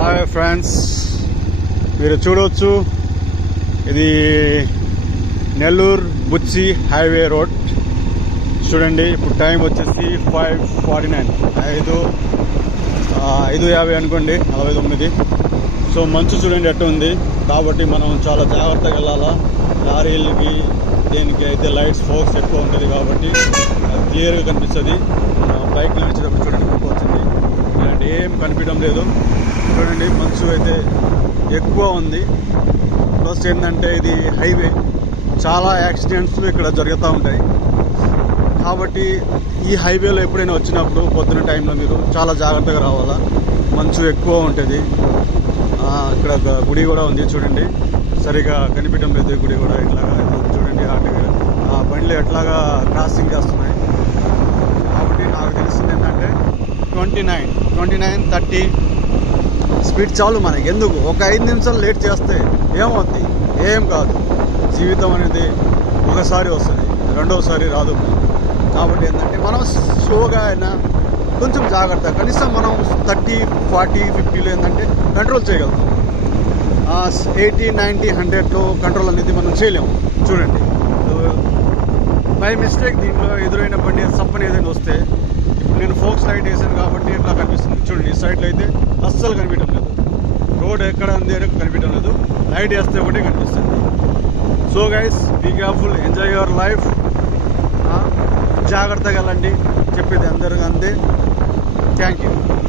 Hi friends, మీరు చూడవచ్చు ఇది నెల్లూరు బుచ్చి హైవే రోడ్. చూడండి, ఇప్పుడు టైం వచ్చేసి 5:49, 5:50 అనుకోండి, 49. సో మంచు చూడండి ఎట్ట ఉంది. కాబట్టి మనం చాలా జాగ్రత్తగా వెళ్ళాలా. లారీలకి దేనికి అయితే లైట్స్ ఫోక్స్ ఎక్కువ ఉంటుంది కాబట్టి క్లియర్గా కనిపిస్తుంది. బైక్ నడిచేటప్పుడు చూడండి వచ్చింది, ఇలాంటి ఏం కనిపించడం లేదు. చూడండి, మంచు అయితే ఎక్కువ ఉంది. ప్లస్ ఏంటంటే ఇది హైవే, చాలా యాక్సిడెంట్స్ ఇక్కడ జరుగుతూ ఉంటాయి. కాబట్టి ఈ హైవేలో ఎప్పుడైనా వచ్చినప్పుడు పొద్దున టైంలో మీరు చాలా జాగ్రత్తగా రావాలా. మంచు ఎక్కువ ఉంటుంది. ఇక్కడ గుడి కూడా ఉంది చూడండి, సరిగా కనిపించడం లేదు. గుడి కూడా ఇట్లాగా చూడండి, ఆ బండ్లు ఎట్లాగా క్రాసింగ్ చేస్తున్నాయి. కాబట్టి నాకు తెలిసింది ఏంటంటే 29, 30 స్పీడ్ చాలు మనకి. ఎందుకు ఒక 5 నిమిషాలు లేట్ చేస్తే ఏమవుతుంది? ఏం కాదు. జీవితం అనేది ఒకసారి వస్తుంది, రెండోసారి రాదు. కాబట్టి ఏంటంటే మనం స్లోగా అయినా కొంచెం జాగ్రత్త, కనీసం మనం 30, 40, 50లో ఏంటంటే కంట్రోల్ చేయగలుగుతాం. 80, 90, 100లో కంట్రోల్ అనేది మనం చేయలేము. చూడండి, బై మిస్టేక్ దీంట్లో ఎదురైన బండి సప్పని ఏదైనా వస్తే, ఇప్పుడు నేను ఫోక్స్ లైట్ వేసాను కాబట్టి ఎట్లా కనిపిస్తుంది చూడండి. ఈ సైడ్లో అయితే అస్సలు కనిపించడం లేదు. రోడ్ ఎక్కడ ఉంది అని కనిపించడం లేదు. లైట్ వేస్తే ఒకటే కనిపిస్తుంది. So guys, be careful, enjoy your life. జాగ్రత్తగా వెళ్ళండి, చెప్పేది అందరికీ అంతే. Thank you.